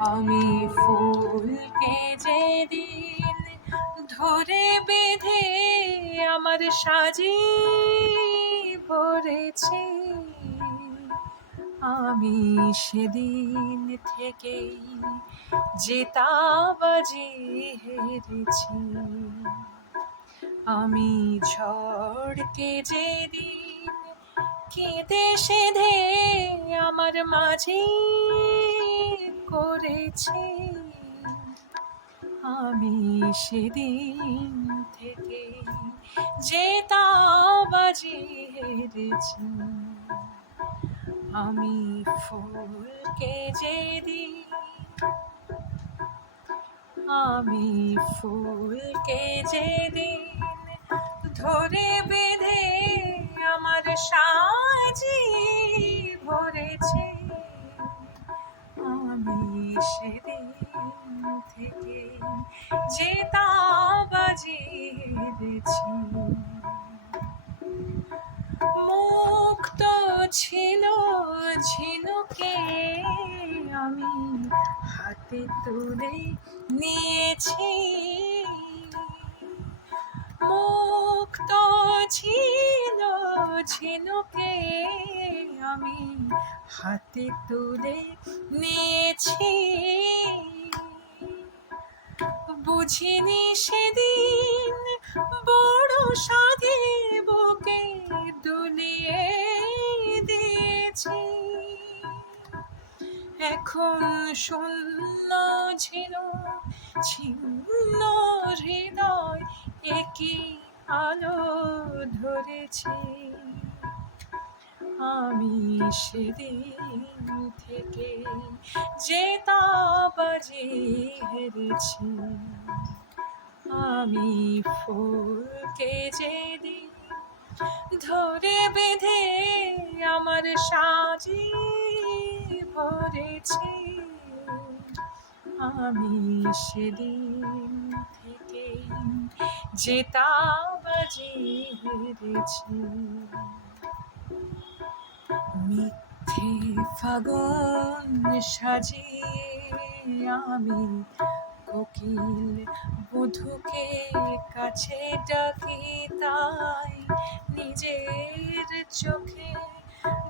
আমি ফুলকে যেদিন ধরে বেঁধে আমার সাজি ভরেছি, আমি সেদিন থেকেই জেতাবাজি হেরেছি। আমি ঝড়কে যেদিন কেঁদে সেধে আমার মাঝে করেছি। আমি সেদিন থেকে জেতাবাজি হেরেছি। আমি ফুলকে যেদিন আমি ফুলকে যেদিন ধরে সেদিন থেকে যে বাজি হেরেছি মুক্ত ছিল ঝিনুকে আমি হাতে তুলে নিয়েছি। মুক্ত ছিল ঝিনুকে আমি হাতে তুলে নিয়েছি। বুঝিনি সেদিন বড় সাধে বুকে দুলিয়ে দিয়েছি। এখন শূন্য ছিল, ছিন্ন হৃদয় একই আলো ধরেছে। আমি সেদিন থেকে যে হেরেছি। আমি ফুলকে যেদিন ধরে বেঁধে আমার সাজি ভরেছি, আমি সেদিন থেকে জেতাবাজি হেরেছি। মিথ্যে ফাগুন সাজিয়ে আমি কোকিল বধুকে কাছে ডাকি তাই নিজের চোখে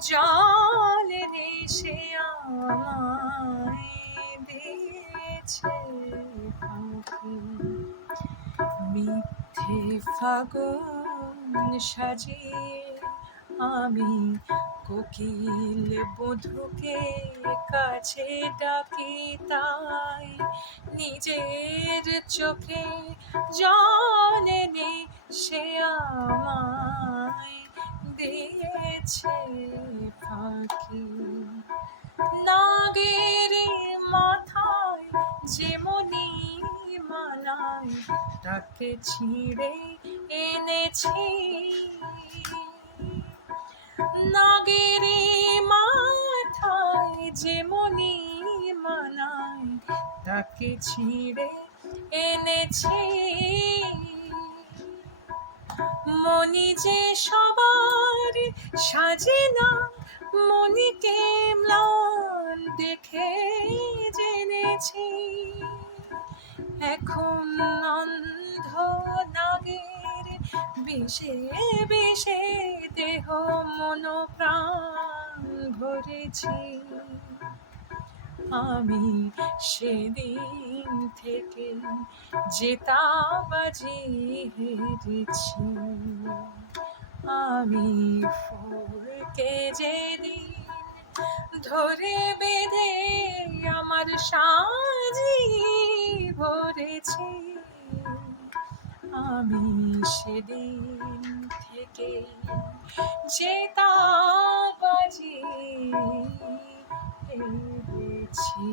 জল সে আমায় দিয়েছে মিথ্যে ফাগুন সাজিয়ে আমি কোকিল বধুকে কাছে ডাকি তাই নিজের চোখে জল সে আমায় দিয়েছে পাখি নাগের মাথায় যেমনি মানায় তাকে ছিঁড়ে এনেছি। নাগেরি মাথায় যেমনি মানায় তাকে ছিঁড়ে এনেছি। মনি যে সবার সাজে না মনিকে ম্লান দেখে জেনেছি। এখন অন্ধ নাগের বিষে বিষে দেহ মন প্রাণ ভরেছি। আমি সেদিন থেকে জেতাবাজি হেরেছি। আমি ফুলকে যেদিন ধরে বেঁধে আমার সাজি ভরেছি। আমি সেদিন থেকে চেতা বাজি হেরেছি